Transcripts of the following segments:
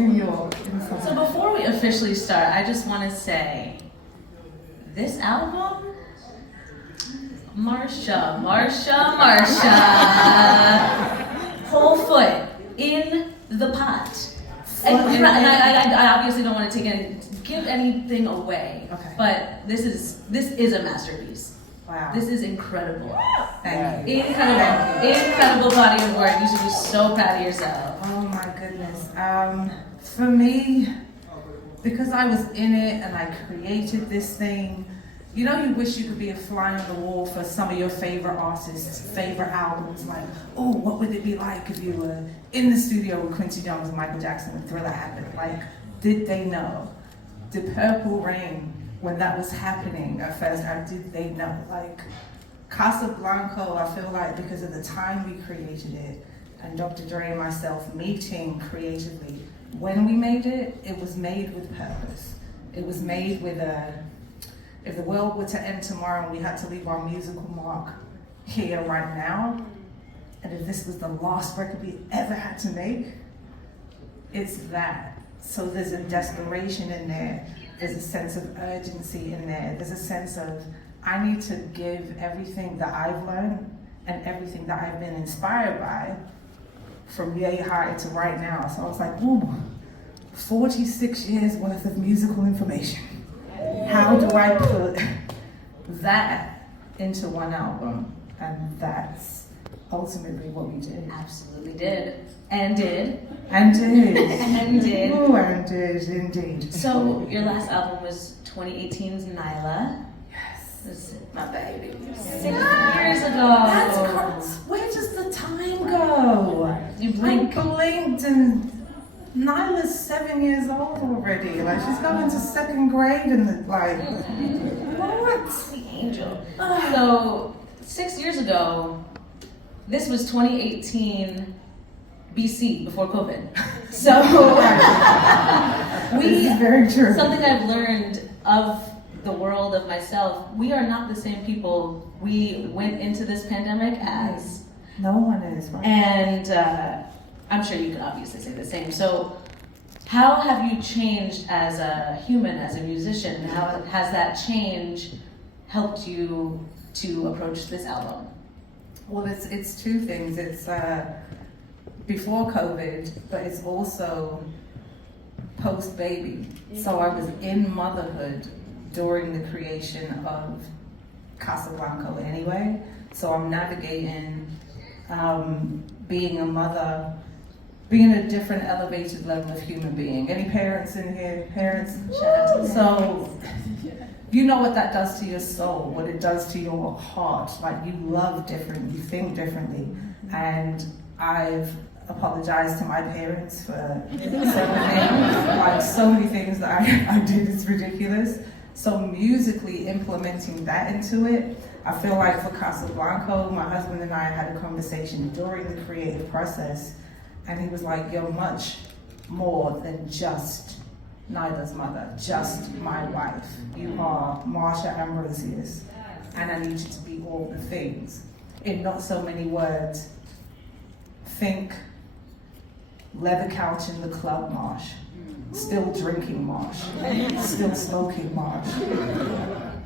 New York. So before we officially start, I just want to say, this album, Marsha, whole foot in the pot. And I obviously don't want to give anything away, okay. But this is a masterpiece. Wow. This is incredible. Thank you. Incredible body of work. You should be so proud of yourself. Oh my goodness. For me, because I was in it and I created this thing, you know, you wish you could be a fly on the wall for some of your favorite artists, favorite albums, like, oh, what would it be like if you were in the studio with Quincy Jones and Michael Jackson when Thriller happened? Like, did they know? Did Purple Rain, when that was happening at first, did they know? Like, Casablanca, I feel like because of the time we created it, and Dr. Dre and myself meeting creatively, when we made it, it was made with purpose. It was made with if the world were to end tomorrow and we had to leave our musical mark here right now, and if this was the last record we ever had to make, it's that. So there's a desperation in there, there's a sense of urgency in there, there's a sense of, I need to give everything that I've learned and everything that I've been inspired by from yay high to right now. So I was like, ooh, 46 years worth of musical information. How do I put that into one album? And that's ultimately what we did. Absolutely did. And did. And did. And did. Oh, and did, indeed. So your last album was 2018's Nyla. Yes. This is my baby. 6 years ago. That's crazy. Where does the time go? You blink. I blinked and Nyla's 7 years old already. Like, she's going to second grade and like, what? The angel. So 6 years ago, this was 2018 BC, before COVID. So this is very true. Something I've learned of the world, of myself, we are not the same people we went into this pandemic as. No one is, right? And I'm sure you could obviously say the same. So how have you changed as a human, as a musician? How has that change helped you to approach this album? Well, it's two things. It's before COVID, but it's also post-baby. So I was in motherhood during the creation of Casablanca anyway. So I'm navigating being a mother, being a different elevated level of human being. Any parents in here? Parents? So you know what that does to your soul, what it does to your heart. Like, you love different, you think differently. And I've apologized to my parents for several things. Like, so many things that I did is ridiculous. So musically implementing that into it, I feel like for Casablanca, my husband and I had a conversation during the creative process, and he was like, you're much more than just Nyla's mother, just my wife. You are Marsha Ambrosius, and I need you to be all the things. In not so many words, think leather couch in the club, Marsh. Still drinking, Marsh. Still smoking, Marsh.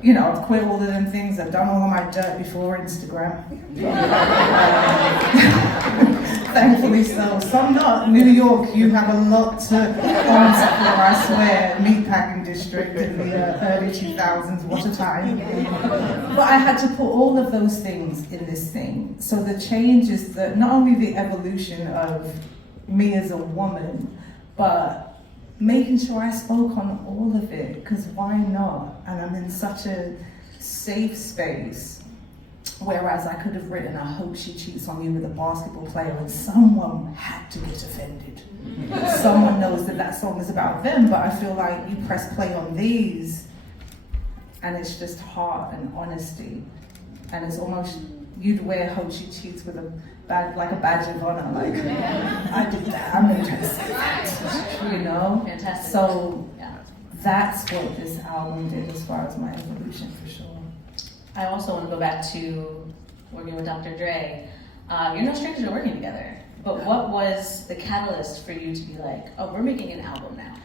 You know, I've quit all of them things. I've done all of my dirt before Instagram. Thankfully so. Some not. New York, you have a lot to answer for, I swear. Meatpacking district in the early 2000s, what a time. But I had to put all of those things in this thing. So the change is that not only the evolution of me as a woman, but making sure I spoke on all of it, because why not? And I'm in such a safe space, whereas I could have written, I hope she cheats on me with a basketball player, and someone had to get offended. Someone knows that that song is about them, but I feel like you press play on these, and it's just heart and honesty. And it's almost, you'd wear hope she cheats with a badge, like a badge of honor, like, I did that, I'm gonna try to say that, you know? Fantastic. So that's what this album did as far as my evolution, for sure. I also want to go back to working with Dr. Dre. You're no stranger to working together. But what was the catalyst for you to be like, oh, we're making an album now?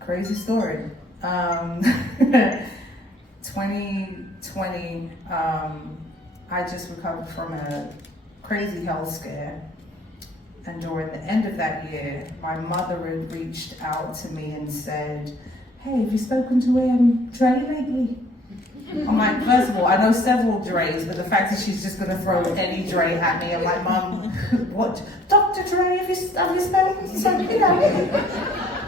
Crazy story. 2020, I just recovered from a crazy health scare. And during the end of that year, my mother had reached out to me and said, hey, have you spoken to Dre lately? I'm like, first of all, I know several Dre's, but the fact that she's just gonna throw any Dre at me, I'm like, Mom, what? Dr. Dre, have you spoken? So, you know,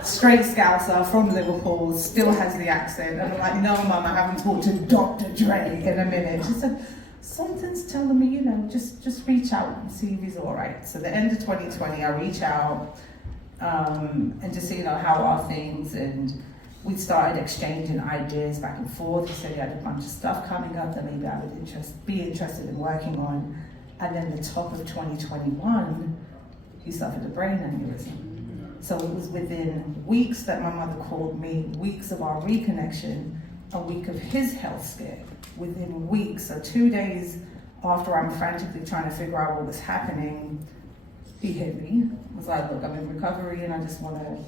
straight Scouser from Liverpool, still has the accent. And I'm like, no, Mum, I haven't talked to Dr. Dre in a minute. She said, something's telling me, you know, just reach out and see if he's all right. So the end of 2020, I reach out and just see, you know, how are things, and we started exchanging ideas back and forth. He said he had a bunch of stuff coming up that maybe I would be interested in working on. And then the top of 2021, he suffered a brain aneurysm. So it was within weeks that my mother called me, weeks of our reconnection, a week of his health scare, within weeks. So 2 days after I'm frantically trying to figure out what was happening, he hit me. I was like, look, I'm in recovery and I just want to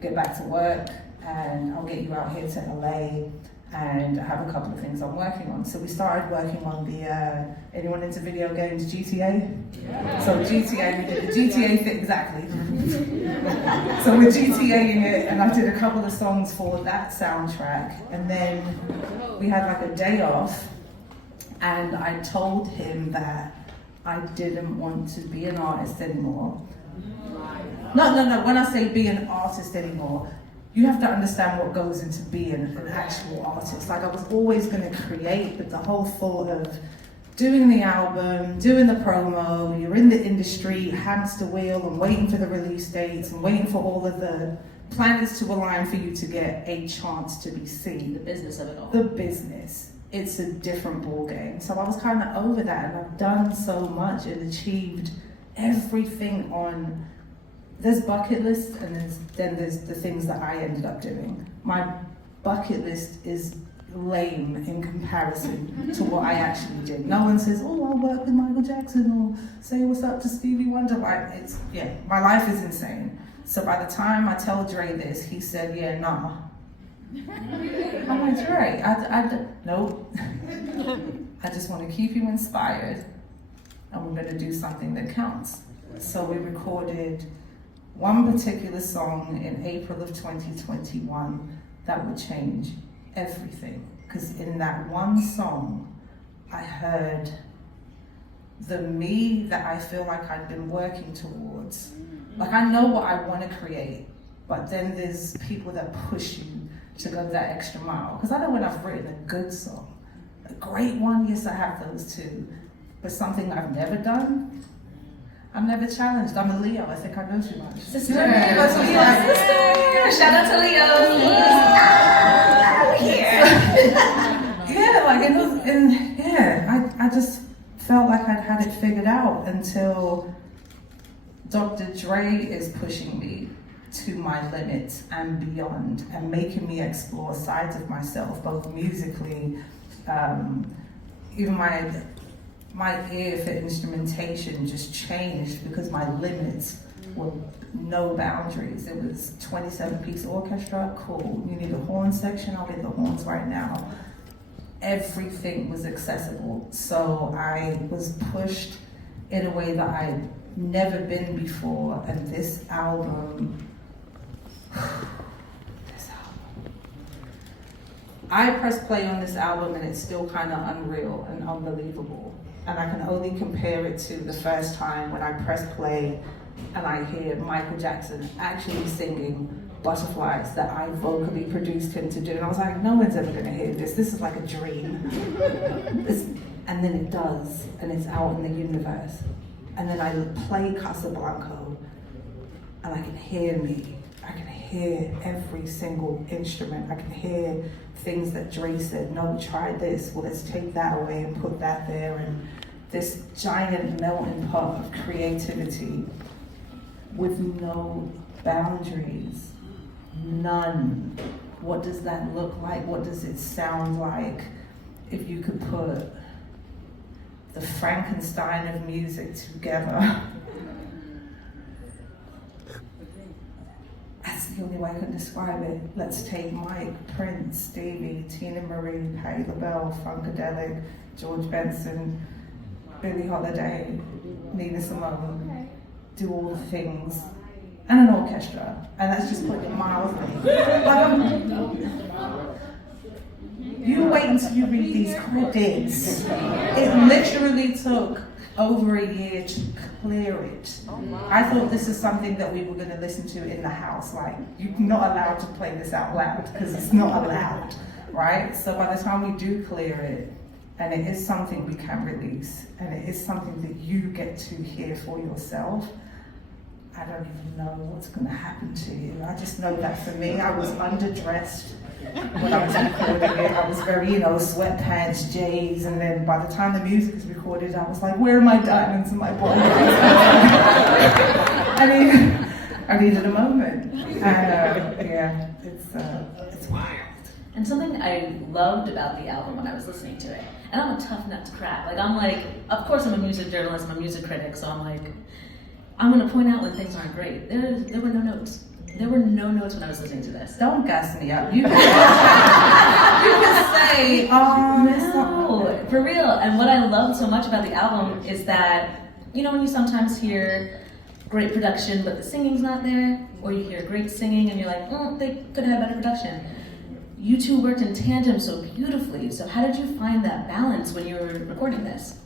get back to work, and I'll get you out here to LA, and I have a couple of things I'm working on. So we started working on the, anyone into video games, GTA? Yeah. So GTA, we did the GTA thing, exactly. So we're GTAing it, and I did a couple of songs for that soundtrack, and then we had like a day off, and I told him that I didn't want to be an artist anymore. No, when I say be an artist anymore, you have to understand what goes into being an actual artist. Like, I was always gonna create, but the whole thought of doing the album, doing the promo, you're in the industry, hamster wheel, and waiting for the release dates, and waiting for all of the planets to align for you to get a chance to be seen. The business of it all. The business. It's a different ball game. So I was kind of over that, and I've done so much and achieved everything on. There's bucket list, and then there's the things that I ended up doing. My bucket list is lame in comparison to what I actually did. No one says, oh, I'll work with Michael Jackson, or say what's up to Stevie Wonder. My life is insane. So by the time I tell Dre this, he said, yeah, nah. I'm like, Dre, nope. I just want to keep you inspired, and we're gonna do something that counts. So we recorded one particular song in April of 2021 that would change everything. Because in that one song, I heard the me that I feel like I'd been working towards. Like, I know what I want to create, but then there's people that push you to go that extra mile. Because I know when I've written a good song, a great one, yes, I have those too, but something I've never done, I'm never challenged. I'm a Leo. I think I know too much. Sister. Shout out to Leos. I just felt like I'd had it figured out until Dr. Dre is pushing me to my limits and beyond, and making me explore sides of myself, both musically, even my ear for instrumentation just changed because my limits were no boundaries. It was 27-piece orchestra, cool. You need a horn section, I'll get the horns right now. Everything was accessible. So I was pushed in a way that I'd never been before, and this album, I press play on this album and it's still kind of unreal and unbelievable. And I can only compare it to the first time when I press play and I hear Michael Jackson actually singing Butterflies that I vocally produced him to do. And I was like, no one's ever gonna hear this. This is like a dream. And then it does, and it's out in the universe. And then I play Casablanca and I can hear me. I can hear every single instrument. I can hear things that Dre said, no, try this, well, let's take that away and put that there. And this giant melting pot of creativity with no boundaries, none. What does that look like? What does it sound like if you could put the Frankenstein of music together that's the only way I can describe it. Let's take Mike, Prince, Stevie, Tina Marie, Patti LaBelle, Funkadelic, George Benson, Billie Holiday, Nina Simone, do all the things, and an orchestra, and that's just putting miles away. You wait until you read these credits. It literally took over a year to clear it. I thought this is something that we were going to listen to in the house. Like, you're not allowed to play this out loud because it's not allowed, right? So by the time we do clear it, and it is something we can release, and it is something that you get to hear for yourself, I don't even know what's going to happen to you. I just know that for me, I was underdressed when I was recording it. I was very, sweatpants, J's, and then by the time the music is recorded, I was like, where are my diamonds and my boys? I needed a moment. And it's wild. And something I loved about the album when I was listening to it, and I'm a tough nut to crack. Of course I'm a music journalist, I'm a music critic, so I'm going to point out when things aren't great. There were no notes. There were no notes when I was listening to this. Don't gas me up. You can say, no, for real. And what I loved so much about the album is that, when you sometimes hear great production, but the singing's not there, or you hear great singing and you're like, they could have had better production. You two worked in tandem so beautifully. So how did you find that balance when you were recording this?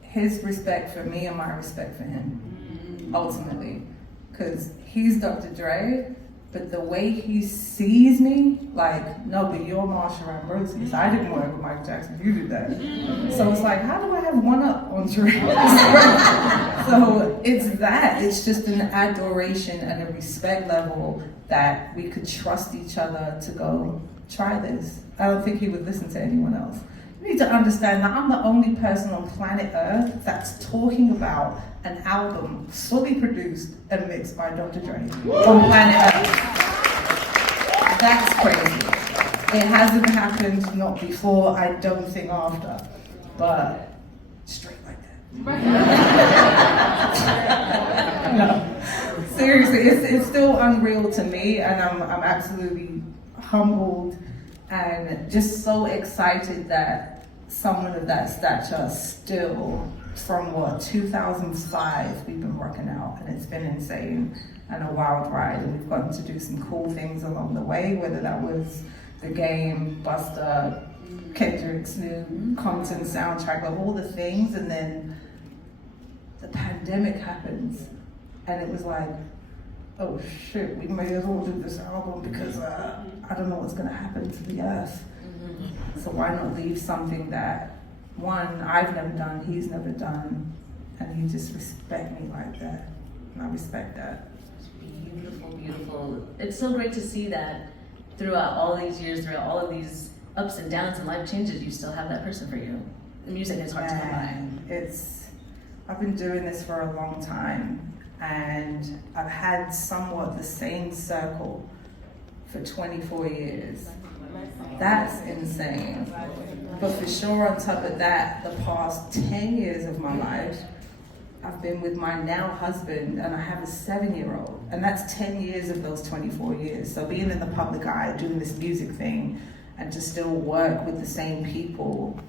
His respect for me and my respect for him, ultimately. Because he's Dr. Dre, but the way he sees me, no, but you're Marsha Ambrosius. I didn't work with Michael Jackson, you did that. So it's like, how do I have one up on Dre? So it's just an adoration and a respect level that we could trust each other to go try this. I don't think he would listen to anyone else. You need to understand that I'm the only person on planet Earth that's talking about an album fully produced and mixed by Dr. Dre on planet Earth. That's crazy. It hasn't happened, not before, I don't think after, but straight like that. No, seriously, it's still unreal to me, and I'm absolutely humbled and just so excited that someone of that stature still, from 2005, we've been rocking out, and it's been insane and a wild ride, and we've gotten to do some cool things along the way, whether that was The Game, Busta, Kendrick, Snoop, Compton soundtrack, all the things, and then the pandemic happens, and it was like, oh shit, we may as well do this album because I don't know what's gonna happen to the earth. So why not leave something that, one, I've never done, he's never done, and you just respect me like that, and I respect that. Beautiful, beautiful. It's so great to see that throughout all these years, throughout all of these ups and downs and life changes, you still have that person for you. The music is hard to come by. I've been doing this for a long time, and I've had somewhat the same circle for 24 years. That's insane. But for sure, on top of that, the past 10 years of my life, I've been with my now husband, and I have a 7-year-old. And that's 10 years of those 24 years. So being in the public eye, doing this music thing, and to still work with the same people,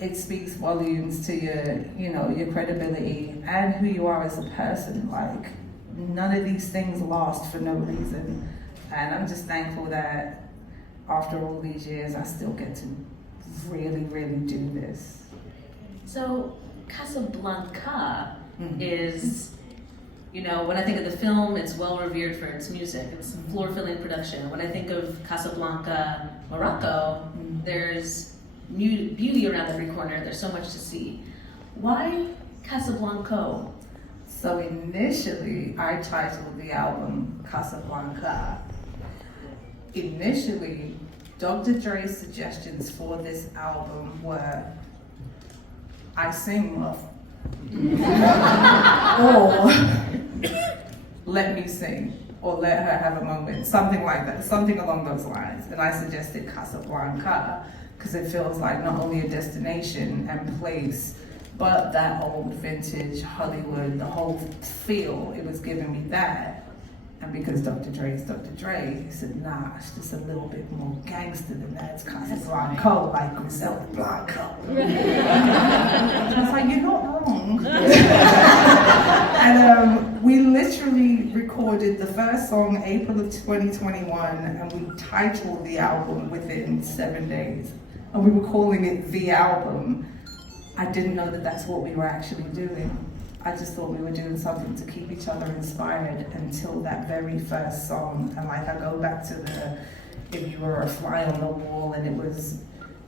it speaks volumes to your credibility and who you are as a person. None of these things last for no reason. And I'm just thankful that after all these years, I still get to really, really do this. So Casablanca is, when I think of the film, it's well revered for its music. It's floor-filling production. When I think of Casablanca, Morocco, there's beauty around every corner. There's so much to see. Why Casablanca? So initially, I titled the album Casablanca. Initially, Dr. Dre's suggestions for this album were, I sing love, or let me sing, or let her have a moment, something like that, something along those lines. And I suggested Casablanca because it feels like not only a destination and place, but that old vintage Hollywood, the whole feel, it was giving me that. And because Dr. Dre is Dr. Dre, he said, nah, it's just a little bit more gangster than that. It's classic blonde coat, like Griselda blonde coat. I was like, you're not wrong. And we literally recorded the first song April of 2021, and we titled the album within 7 days. And we were calling it The Album. I didn't know that that's what we were actually doing. I just thought we were doing something to keep each other inspired until that very first song. And like, I go back to the, if you were a fly on the wall and it was,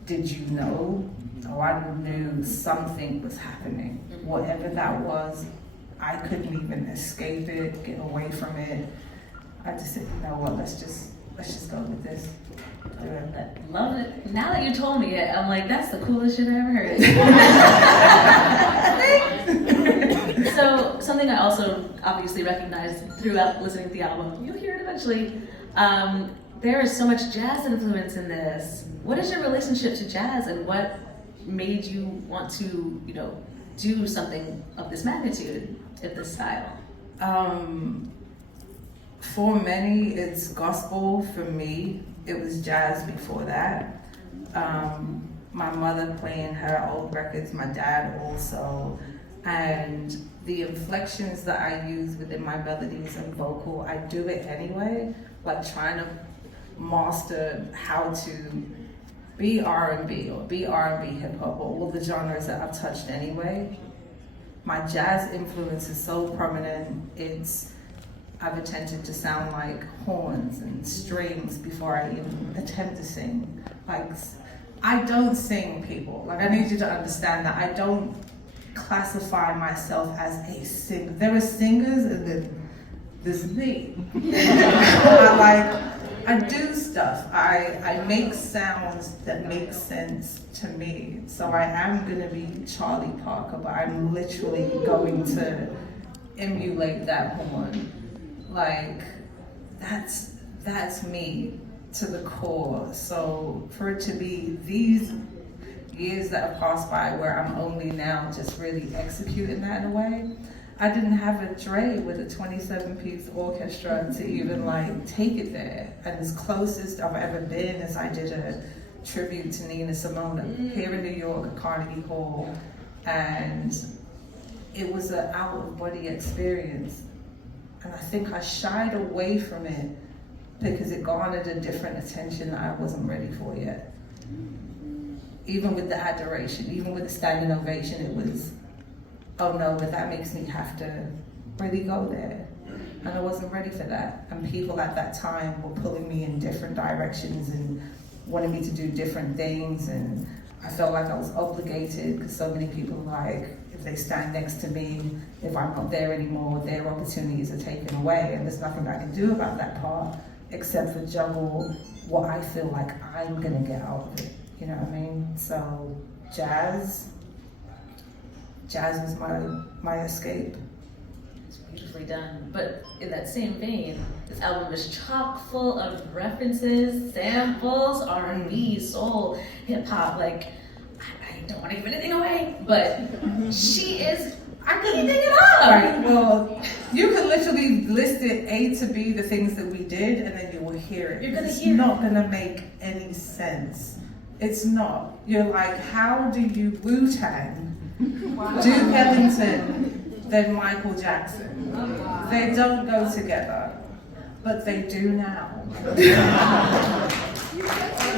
did you know? Oh, I knew something was happening. Whatever that was, I couldn't even escape it, get away from it. I just said, you know what, let's just go with this. Do it. Love it. Now that you told me it, I'm like, that's the coolest shit I ever heard. So something I also obviously recognized throughout listening to the album, you'll hear it eventually, there is so much jazz influence in this. What is your relationship to jazz, and what made you want to, do something of this magnitude, of this style? For many, it's gospel. For me, it was jazz before that. My mother playing her old records, my dad also. And the inflections that I use within my melodies and vocal, I do it anyway, like trying to master how to be R&B or be R&B hip hop or all the genres that I've touched anyway. My jazz influence is so prominent, I've attempted to sound like horns and strings before I even attempt to sing. Like, I don't sing, people. Like, I need you to understand that I don't classify myself as a singer. There are singers and then there's me. I do stuff. I make sounds that make sense to me. So I am gonna be Charlie Parker, but I'm literally going to emulate that horn. Like, that's me to the core. So for it to be these years that have passed by where I'm only now just really executing that in a way, I didn't have a Dre with a 27-piece orchestra to even like take it there. And as closest I've ever been is I did a tribute to Nina Simone here in New York at Carnegie Hall. And it was an out-of-body experience. And I think I shied away from it because it garnered a different attention that I wasn't ready for yet. Even with the adoration, even with the standing ovation, it was, oh no, but that makes me have to really go there. And I wasn't ready for that. And people at that time were pulling me in different directions and wanted me to do different things. And I felt like I was obligated because so many people like, if they stand next to me, if I'm not there anymore, their opportunities are taken away. And there's nothing I can do about that part except for juggle what I feel like I'm gonna get out of it. You know what I mean? So jazz was my escape. It's beautifully done. But in that same vein, this album is chock full of references, samples, R&B, soul, hip hop. Like, I don't want to give anything away, but she is, I couldn't think it up. All right, well, you can literally list it A to B, the things that we did, and then you will hear it. You're gonna it's hear not gonna make any sense. It's not. You're like, how do you Wu-Tang, Duke Ellington, then Michael Jackson? They don't go together, but they do now.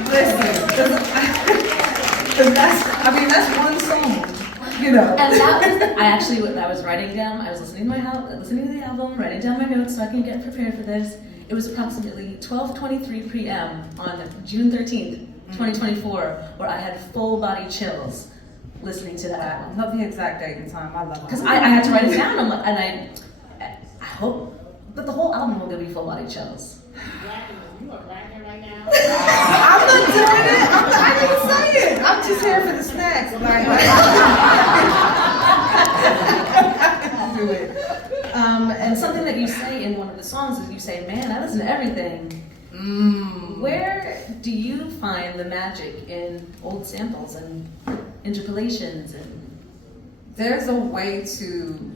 Listen, because that's one song. And that was, I was writing down, I was listening to the album, writing down my notes so I can get prepared for this. It was approximately 12:23 p.m. on June 13th, 2024, where I had full body chills listening to that album. Not the exact date and time, I love it. Because I had to write it down, I hope that the whole album will give me full body chills. You are blacking right now. I'm not doing it. I didn't say it. I'm just here for the snacks. Do it. And something that you say in one of the songs is you say, man, I listen to everything. Where do you find the magic in old samples and interpolations? And there's a way to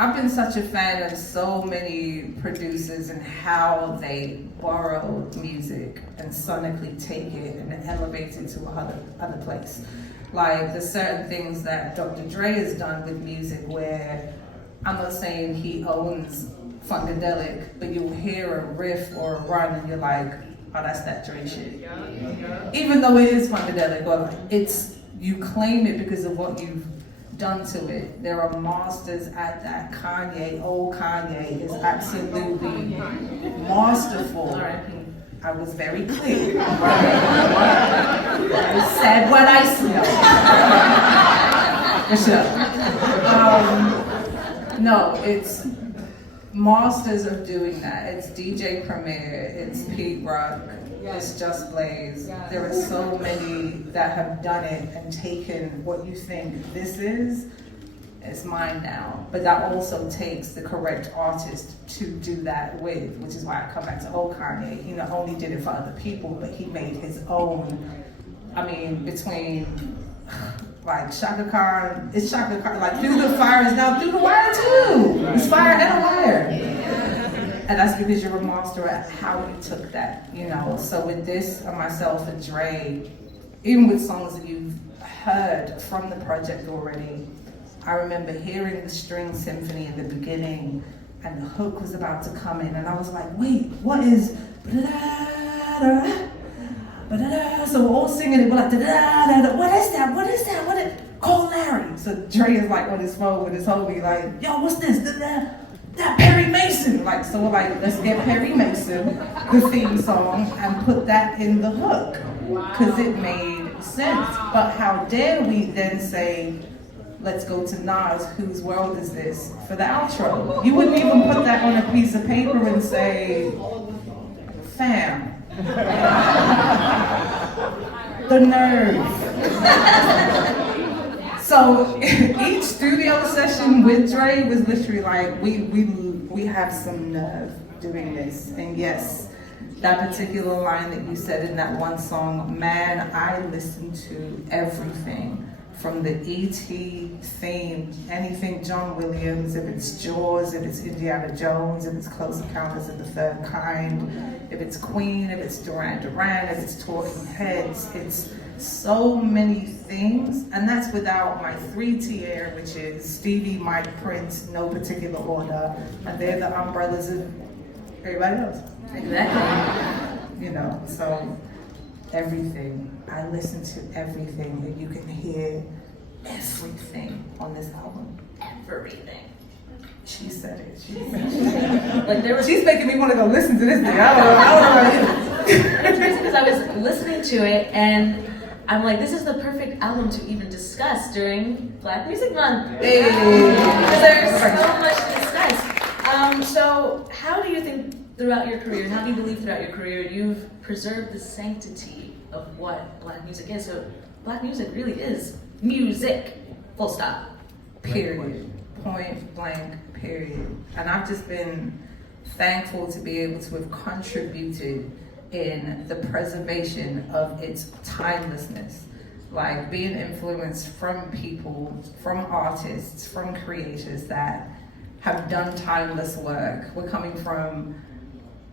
I've been such a fan of so many producers and how they borrow music and sonically take it and elevate it to other place. Like there's certain things that Dr. Dre has done with music where I'm not saying he owns Funkadelic, but you'll hear a riff or a run and you're like, oh, that's that Dre shit. Even though it is Funkadelic, or you claim it because of what you've done to it. There are masters at that. Old Kanye is absolutely masterful. I was very clear. I said what I said. No, it's masters of doing that. It's DJ Premier, it's Pete Rock, it's Just Blaze. There are so many that have done it and taken what you think this is, it's mine now. But that also takes the correct artist to do that with, which is why I come back to old Kanye. He not only did it for other people, but he made his own. I mean, between like Shaka Khan, it's Shaka Khan, like Through the Fire is now Through the Wire too. It's fire and a wire. And that's because you're a master at how you took that, you know. So with this, myself and Dre, even with songs that you've heard from the project already, I remember hearing the string symphony in the beginning and the hook was about to come in and I was like, wait, what is so we're all singing it, we're like, what is that? Call Larry. So Dre is like on his phone with his homie, like, yo, what's this? That Perry Mason. Like, so we're like, let's get Perry Mason, the theme song, and put that in the hook. Because it made sense. But how dare we then say, let's go to Nas, Whose World Is This, for the outro? You wouldn't even put that on a piece of paper and say, fam. The nerve. So each studio session with Dre was literally like, we have some nerve doing this. And yes, that particular line that you said in that one song, man, I listened to everything. From the E.T. theme, anything John Williams, if it's Jaws, if it's Indiana Jones, if it's Close Encounters of the Third Kind, if it's Queen, if it's Duran Duran, if it's Talking Heads, it's so many things. And that's without my 3-tier, which is Stevie, Mike, Prince, no particular order. And they're the umbrellas of everybody else. Exactly. You know, so everything. I listen to everything, and you can hear everything on this album. Everything. She said it. She said it. Like there was. She's making me want to go listen to this thing. I don't know. It's crazy because I was listening to it and I'm like, this is the perfect album to even discuss during Black Music Month. Hey. Because there's so much to discuss. So how do you think throughout your career, and how do you believe throughout your career, you've preserved the sanctity of what Black music is? So Black music really is music, full stop. Period. Point blank, period. And I've just been thankful to be able to have contributed in the preservation of its timelessness. Like being influenced from people, from artists, from creators that have done timeless work. We're coming from,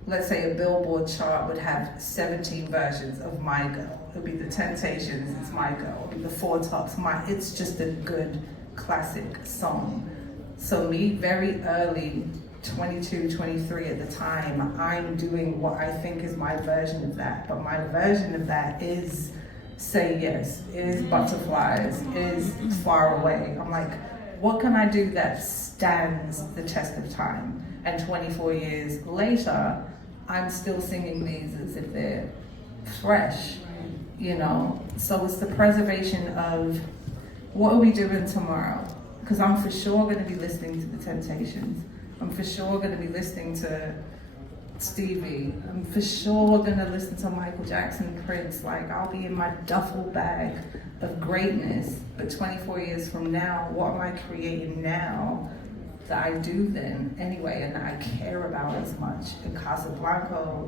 let's say a Billboard chart would have 17 versions of My Girl. It would be the Temptations, it's My Girl. It would be the Four Tops, it's just a good classic song. So me, very early, 22, 23 at the time, I'm doing what I think is my version of that. But my version of that is Say Yes, is Butterflies, is Far Away. I'm like, what can I do that stands the test of time? And 24 years later, I'm still singing these as if they're fresh, you know? So it's the preservation of what are we doing tomorrow? Because I'm for sure going to be listening to the Temptations. I'm for sure going to be listening to Stevie. I'm for sure going to listen to Michael Jackson, Prince. Like, I'll be in my duffel bag of greatness. But 24 years from now, what am I creating now that I do then anyway and that I care about as much? And Casablanca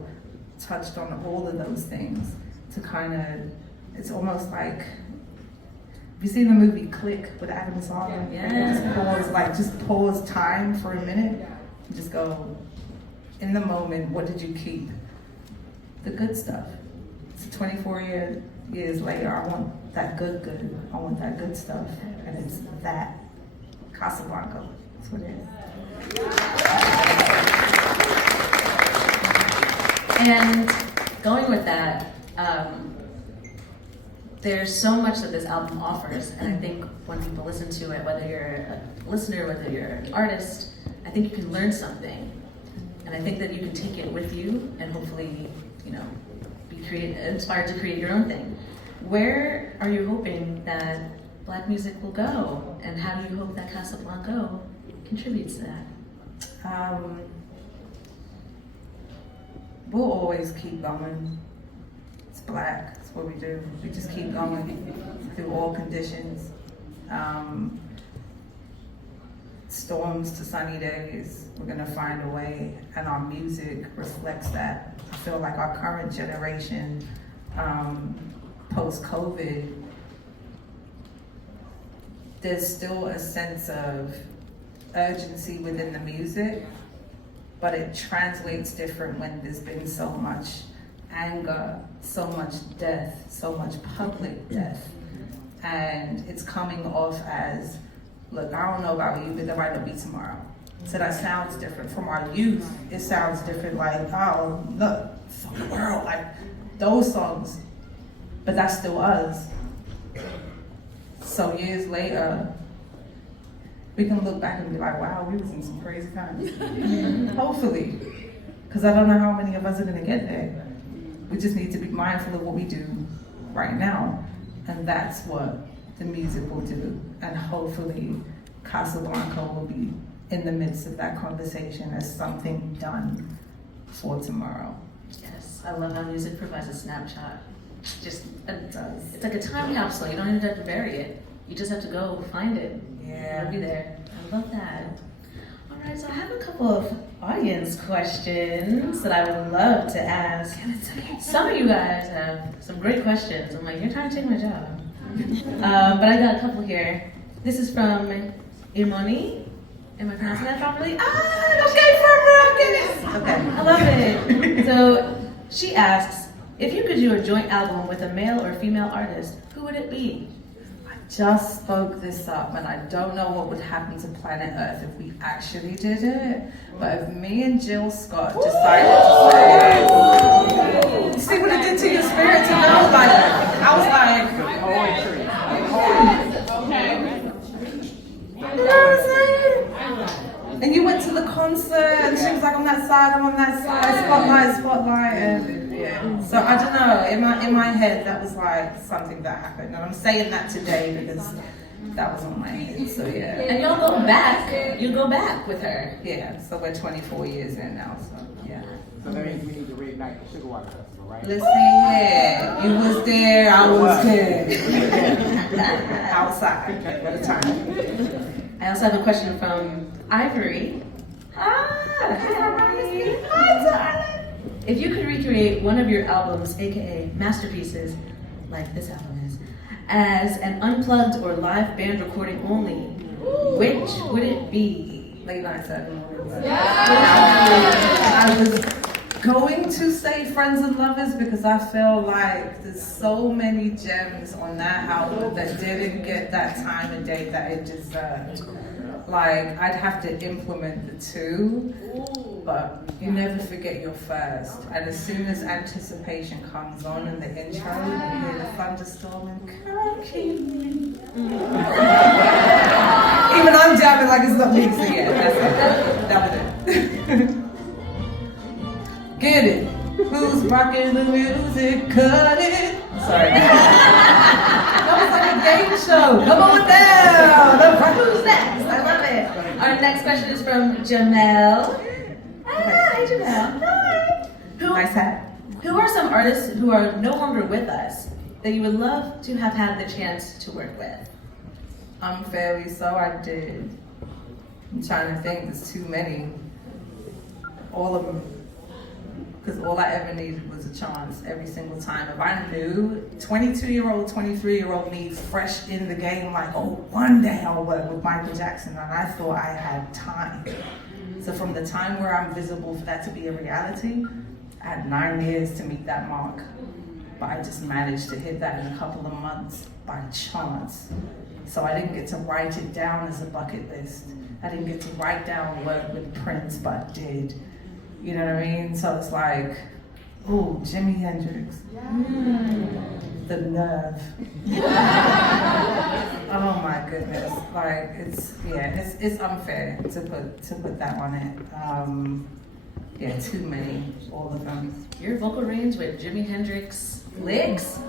touched on all of those things to kind of, it's almost like you seen the movie Click with Adam Sandler? Yeah. Just pause time for a minute. And just go, in the moment, what did you keep? The good stuff. So 24 years later, I want that good. I want that good stuff. And it's that. Casablanca. That's what it is. And going with that, there's so much that this album offers, and I think when people listen to it, whether you're a listener, whether you're an artist, I think you can learn something, and I think that you can take it with you and hopefully, be inspired to create your own thing. Where are you hoping that Black music will go, and how do you hope that Casablanca contributes to that? We'll always keep going. It's Black. That's what we do. We just keep going through all conditions. Storms to sunny days. We're gonna find a way, and our music reflects that. I feel like our current generation, post-COVID, there's still a sense of urgency within the music, but it translates different when there's been so much anger, so much death, so much public death. And it's coming off as, look, I don't know about you, but there might not be tomorrow. So that sounds different. From our youth, it sounds different, like, oh, look, fuck the world, like those songs. But that's still us. So years later, we can look back and be like, wow, we was in some crazy times. Hopefully. Because I don't know how many of us are gonna get there. We just need to be mindful of what we do right now. And that's what the music will do. And hopefully Casablanca will be in the midst of that conversation as something done for tomorrow. Yes, I love how music provides a snapshot. It does. It's like a time capsule. You don't even have to bury it. You just have to go find it. Yeah. It'll be there. I love that. All right, so I have a couple of audience questions that I would love to ask. Some of you guys have some great questions. I'm like, you're trying to take my job. But I got a couple here. This is from Imoni. Am I pronouncing that properly? Okay, I love it. So she asks, if you could do a joint album with a male or female artist, who would it be? I just spoke this up, and I don't know what would happen to planet Earth if we actually did it. But if me and Jill Scott decided to say, see what it did to your spirit to know? Like, I was like, Okay. you know what I'm saying? And you went to the concert, and she was like, on that side, I'm on that side, spotlight, and yeah. So I don't know, in my head, that was like something that happened. And I'm saying that today because that was on my head, so yeah. And y'all go back. You go back with her. Yeah, so we're 24 years in now, so yeah. So that means we need to reignite the Sugar Water Festival, right? Listen, yeah, you was there, I was there. Outside, at the time. I also have a question from Ivory. Hi, darling. If you could recreate one of your albums, aka masterpieces, like this album is, as an unplugged or live band recording only, which would it be? Late night seven. Yeah. I was going to say Friends and Lovers because I feel like there's so many gems on that album that didn't get that time of day that it deserved. Like, I'd have to implement the two, but you never forget your first. And as soon as anticipation comes on in the intro, you hear the thunderstorm and come keep me. Even I'm jamming like it's not me, so yeah, that was it. Get it? Who's rocking the music? Cut it. Sorry. That was like a game show. Come on down. Who's next? I love it. Our next question is from Jamel. Hi, Jamel. Hi. Nice hat. Who are some artists who are no longer with us that you would love to have had the chance to work with? Unfairly so, I did. I'm trying to think. There's too many. All of them. because all I ever needed was a chance every single time. If I knew 22-year-old, 23-year-old me fresh in the game, like, oh, one day I'll work with Michael Jackson, and I thought I had time. So from the time where I'm visible for that to be a reality, I had 9 years to meet that mark. But I just managed to hit that in a couple of months by chance. So I didn't get to write it down as a bucket list. I didn't get to write down work with Prince, but I did. You know what I mean? So it's like, ooh, Jimi Hendrix. The nerve. Oh my goodness. Like, it's unfair to put that on it. Yeah, too many, all of them. Your vocal range with Jimi Hendrix licks?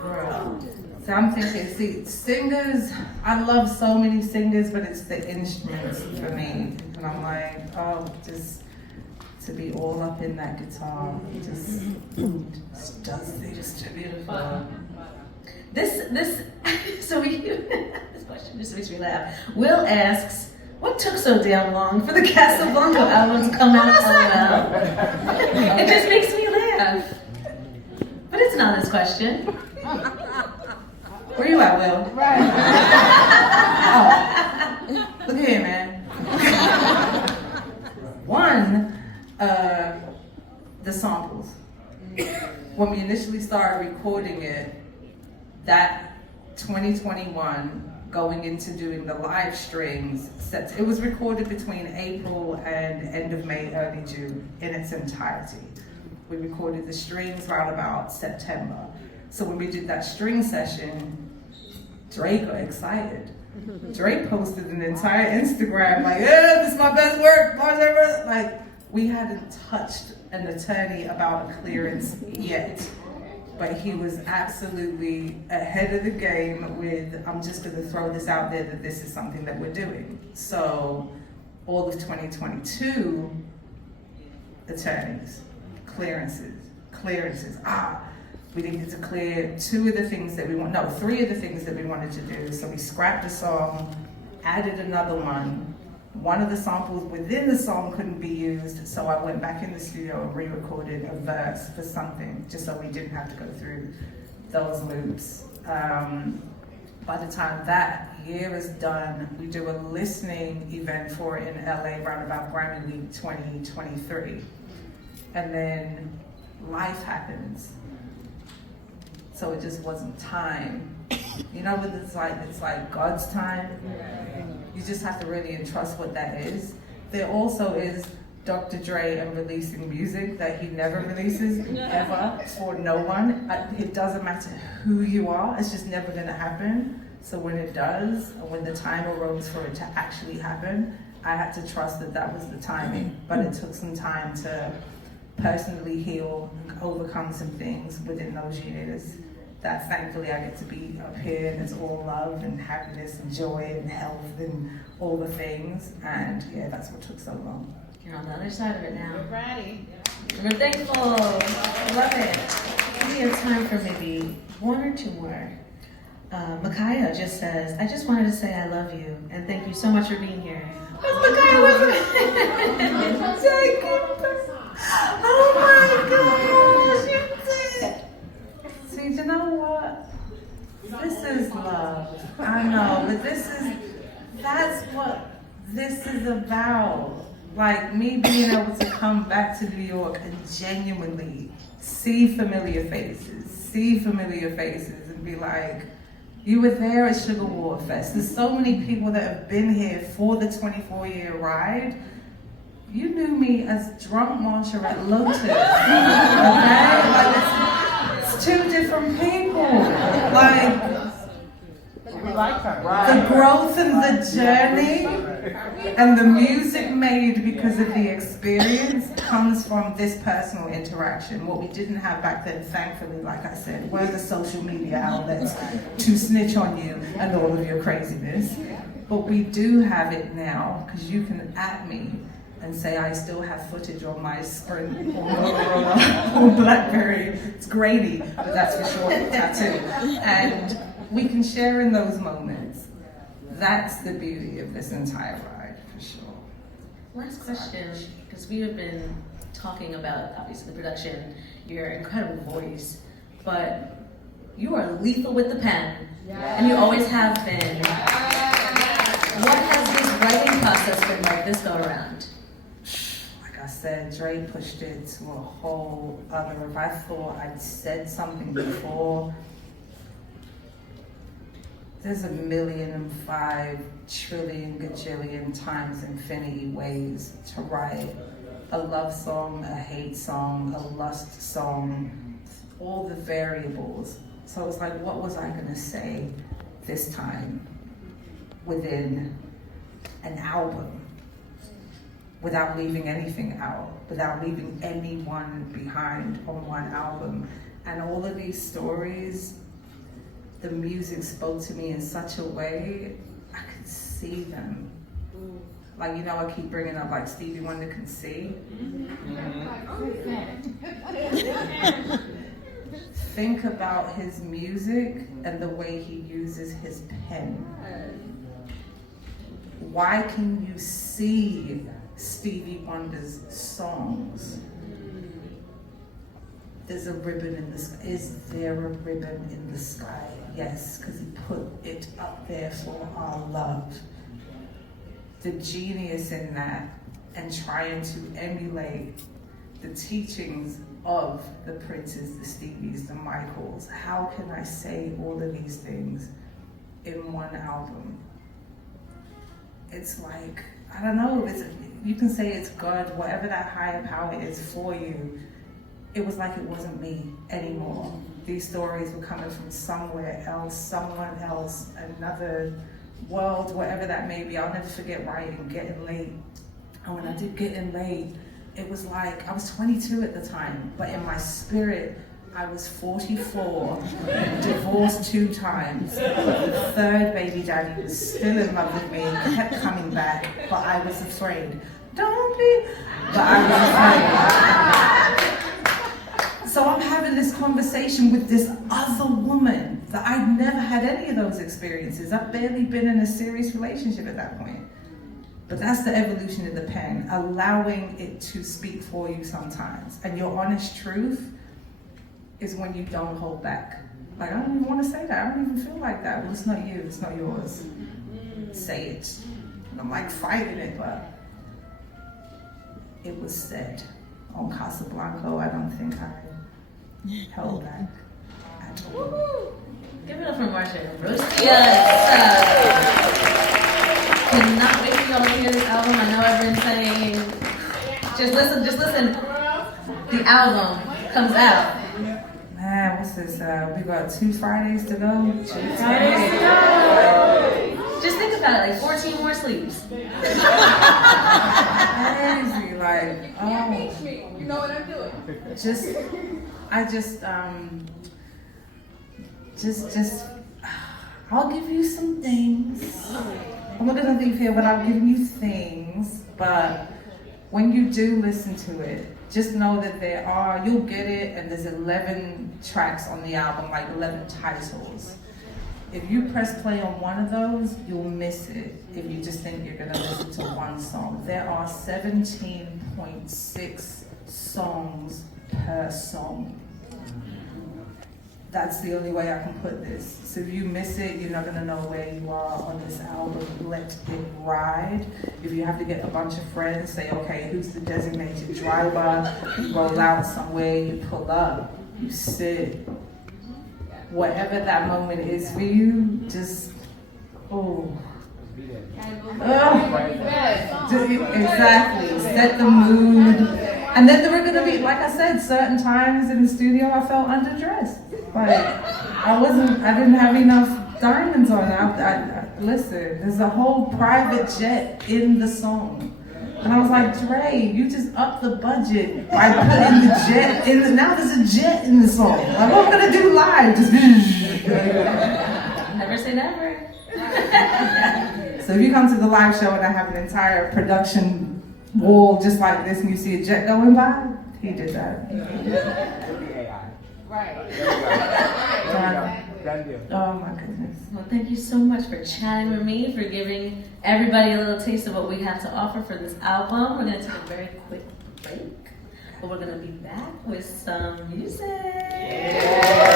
Girl. So I'm thinking, see, singers, I love so many singers, but it's the instruments for me. And I'm like, oh, just to be all up in that guitar, just does things too beautiful. So this question just makes me laugh. Will asks, what took so damn long for the Casablanca album to come out? It just makes me laugh. But it's an honest question. Where you at, Will? Right. Oh, look here, man. One, the samples. When we initially started recording it, that 2021, going into doing the live streams, it was recorded between April and end of May, early June in its entirety. We recorded the strings around about September. So when we did that string session, Drake got excited. Drake posted an entire Instagram like, yeah, this is my best work, Marsha. Like, we hadn't touched an attorney about a clearance yet. But he was absolutely ahead of the game with, I'm just gonna throw this out there that this is something that we're doing. So all of 2022, attorneys, clearances. We didn't get to clear 3 of the things that we wanted to do. So we scrapped the song, added another one. One of the samples within the song couldn't be used, so I went back in the studio and re-recorded a verse for something, just so we didn't have to go through those loops. By the time that year is done, we do a listening event for it in LA around about Grammy Week 2023. And then life happens. So it just wasn't time. You know, but it's like God's time. You just have to really entrust what that is. There also is Dr. Dre and releasing music that he never releases, ever, for no one. It doesn't matter who you are, it's just never gonna happen. So when it does, and when the time arose for it to actually happen, I had to trust that that was the timing. But it took some time to personally heal, overcome some things within those years. That thankfully I get to be up here and it's all love and happiness and joy and health and all the things. And yeah, that's what took so long. You're on the other side of it now. We're ready. We're thankful. Love it. We have time for maybe 1 or 2 more. Micaiah just says, I just wanted to say I love you and thank you so much for being here. Micaiah, thank you. Oh my gosh, you did. See, you know what? This is love. I know, but that's what this is about. Like me being able to come back to New York and genuinely see familiar faces and be like, you were there at Sugar Water Fest. There's so many people that have been here for the 24-year ride. You knew me as drunk Marsha at Lotus, okay? Like it's 2 different people. Like, the growth and the journey and the music made because of the experience comes from this personal interaction. What we didn't have back then, thankfully, like I said, were the social media outlets to snitch on you and all of your craziness. But we do have it now because you can at me and say I still have footage on my Sprint or Motorola or Blackberry. It's grainy, but that's for sure a tattoo. And we can share in those moments. That's the beauty of this entire ride, for sure. Last question, because we have been talking about obviously the production, your incredible voice, but you are lethal with the pen, and you always have been. What has this writing process been like this go around? Like I said, Dre pushed it to a whole other. If I thought I'd said something before, there's 1,005,000,000,000,000 gajillion times infinity ways to write a love song, a hate song, a lust song, all the variables. So it's like, what was I gonna say this time within an album without leaving anything out, without leaving anyone behind on one album? And all of these stories, the music spoke to me in such a way, I could see them. Like, you know, I keep bringing up like Stevie Wonder can see. Think about his music and the way he uses his pen. Why can you see Stevie Wonder's songs? There's a ribbon in the sky. Is there a ribbon in the sky? Yes, because he put it up there for our love. The genius in that, and trying to emulate the teachings of the Princes, the Stevies, the Michaels. How can I say all of these things in one album? It's like, I don't know, you can say it's God, whatever that higher power is for you. It was like it wasn't me anymore. These stories were coming from somewhere else, someone else, another world, whatever that may be. I'll never forget writing Getting Late. And when I did Getting Late, it was like, I was 22 at the time, but in my spirit, I was 44, divorced 2 times. The third baby daddy was still in love with me, kept coming back, but I was afraid. Don't be, but I was afraid. So I'm having this conversation with this other woman that I'd never had any of those experiences. I've barely been in a serious relationship at that point. But that's the evolution of the pen, allowing it to speak for you sometimes. And your honest truth is when you don't hold back. Like, I don't even want to say that. I don't even feel like that. Well, it's not you, it's not yours. Say it. And I'm like fighting it, but it was said. On Casablanca, I don't think I held back at all. Woo-hoo. Give it up for Marsha and Ambrosius. Cannot wait for y'all to hear this album. I know everyone's saying, just listen. The album comes out. Man, what's this? We got 2 Fridays to go. 2 Fridays to go. Just think about it, like 14 more sleeps. Crazy, like, oh. You know what I'm doing. I'll give you some things. I'm not gonna leave here without giving you things, but when you do listen to it, just know that you'll get it, and there's 11 tracks on the album, like 11 titles. If you press play on one of those, you'll miss it if you just think you're gonna listen to one song. There are 17.6 songs per song. That's the only way I can put this. So if you miss it, you're not gonna know where you are on this album. Let it ride. If you have to get a bunch of friends, say, okay, who's the designated driver? Roll out somewhere, you pull up, you sit. Whatever that moment is for you, just, exactly, set the mood. And then there are gonna be, like I said, certain times in the studio I felt underdressed. Like, I didn't have enough diamonds on. Listen, there's a whole private jet in the song. And I was like, Dre, you just upped the budget by putting the jet in now there's a jet in the song. Like, what am I gonna do live? Just Never say never. So if you come to the live show and I have an entire production wall just like this and you see a jet going by, he did that. Right. Oh my goodness. Well, thank you so much for chatting with me, for giving everybody a little taste of what we have to offer for this album. We're going to take a very quick break. but we're gonna be back with some music.